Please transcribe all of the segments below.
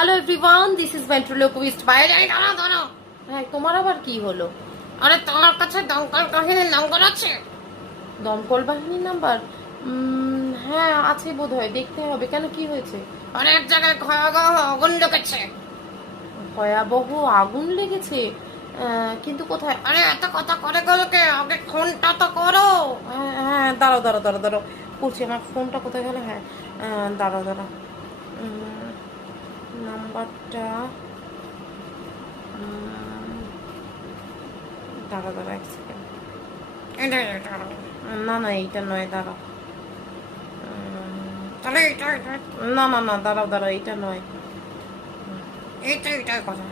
Hello everyone, this is ventriloquist bye. দাঁড়াও। হ্যাঁ, তোমার আবার কি হলো? আরে তোমার কাছে দমকল বাহিনীর নাম্বার আছে? দমকল বাহিনীর নাম্বার? হ্যাঁ আছে বোধহয়, দেখতে হবে। কেন, কি হয়েছে? অনেক জায়গায় ভয়াবহ আগুন লেগেছে। ভয়াবহ আগুন লেগেছে? কিন্তু কোথায়? আরে এত কথা করে গেল কে? আগে ফোনটা তো করো। হ্যাঁ হ্যাঁ, দাঁড়াও করছি। আমার ফোনটা কোথায় গেল? হ্যাঁ, দাঁড়াও। নাম্বারটা দাঁড়াও এক সেকেন্ড। না এইটা নয়, দাঁড়াও। তাহলে না দাঁড়াও এইটা নয়। এইটাই কথা।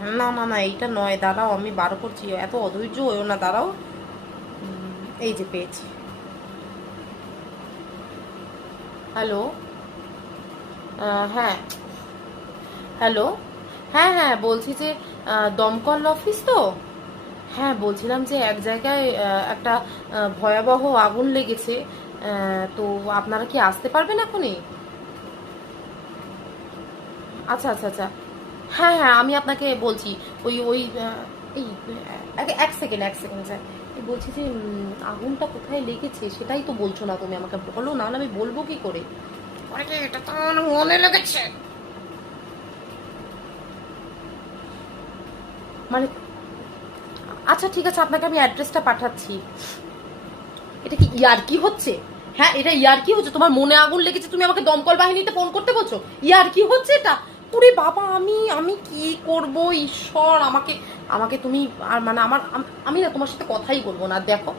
না এইটা নয়, দাঁড়াও আমি বার করছি। এত অধৈর্য হয়েও না, দাঁড়াও। এই যে পেয়েছি। হ্যালো। হ্যাঁ হ্যালো। হ্যাঁ বলছি যে দমকল অফিস তো? হ্যাঁ, বলছিলাম যে এক জায়গায় একটা ভয়াবহ আগুন লেগেছে। তো আপনারা কি আসতে পারবেন এখনই? আচ্ছা। হ্যাঁ আমি আপনাকে বলছি। ওই ওই এই এক সেকেন্ড স্যার। বলছি যে আগুনটা কোথায় লেগেছে সেটাই তো বলছো না তুমি আমাকে। বলো না, আমি বলবো কি করে? এটা তো আমার মনে লেগেছে। মানে আচ্ছা ঠিক আছে, আপনাকে আমি অ্যাড্রেসটা পাঠাচ্ছি। এটা কি ইয়ার্কি হচ্ছে? হ্যাঁ, এটা ইয়ার্কি হচ্ছে? তোমার মনে আগুন লেগেছে, তুমি আমাকে দমকল বাহিনীতে ফোন করতে বলছো? ইয়ার্কি হচ্ছে এটা? ওরে বাবা, আমি আমি কি করব ঈশ্বর! আমাকে আমাকে তুমি আর মানে আমি না তোমার সাথে কথাই বলবো না, দেখো।